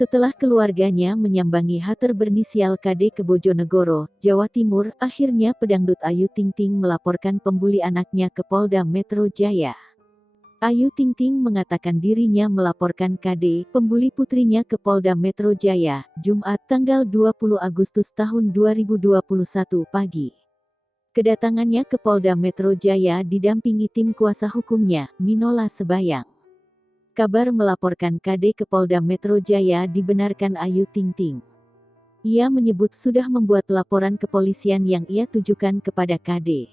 Setelah keluarganya menyambangi hater berinisial KD ke Bojonegoro, Jawa Timur, akhirnya pedangdut Ayu Ting Ting melaporkan pembuli anaknya ke Polda Metro Jaya. Ayu Ting Ting mengatakan dirinya melaporkan KD, pembuli putrinya ke Polda Metro Jaya, Jumat tanggal 20 Agustus tahun 2021 pagi. Kedatangannya ke Polda Metro Jaya didampingi tim kuasa hukumnya, Minola Sebayang. Kabar melaporkan KD ke Polda Metro Jaya dibenarkan Ayu Ting Ting. Ia menyebut sudah membuat laporan kepolisian yang ia tujukan kepada KD.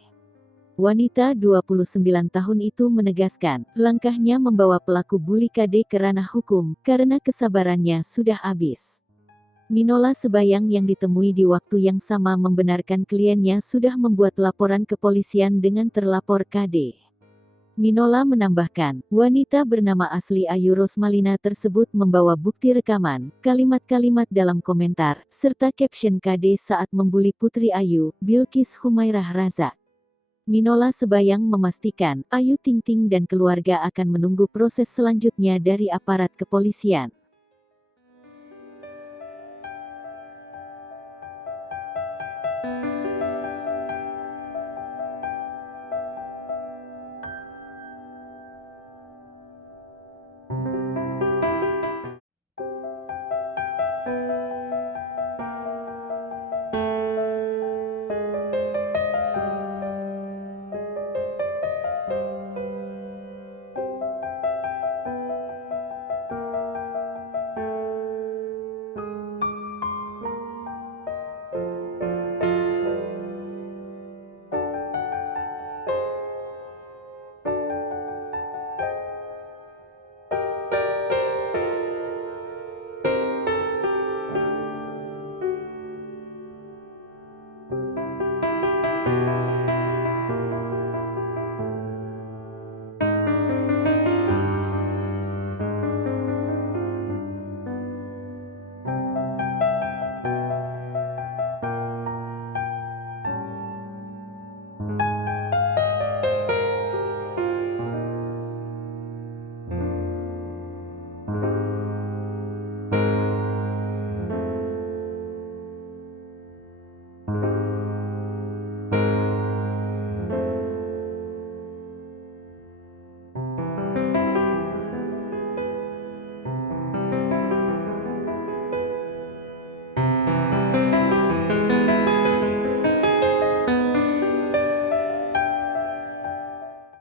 Wanita 29 tahun itu menegaskan, langkahnya membawa pelaku buli KD ke ranah hukum, karena kesabarannya sudah habis. Minola Sebayang yang ditemui di waktu yang sama membenarkan kliennya sudah membuat laporan kepolisian dengan terlapor KD. Minola menambahkan, wanita bernama asli Ayu Rosmalina tersebut membawa bukti rekaman, kalimat-kalimat dalam komentar, serta caption KD saat membuli putri Ayu, Bilqis Humairah Razak. Minola Sebayang memastikan, Ayu Ting Ting dan keluarga akan menunggu proses selanjutnya dari aparat kepolisian.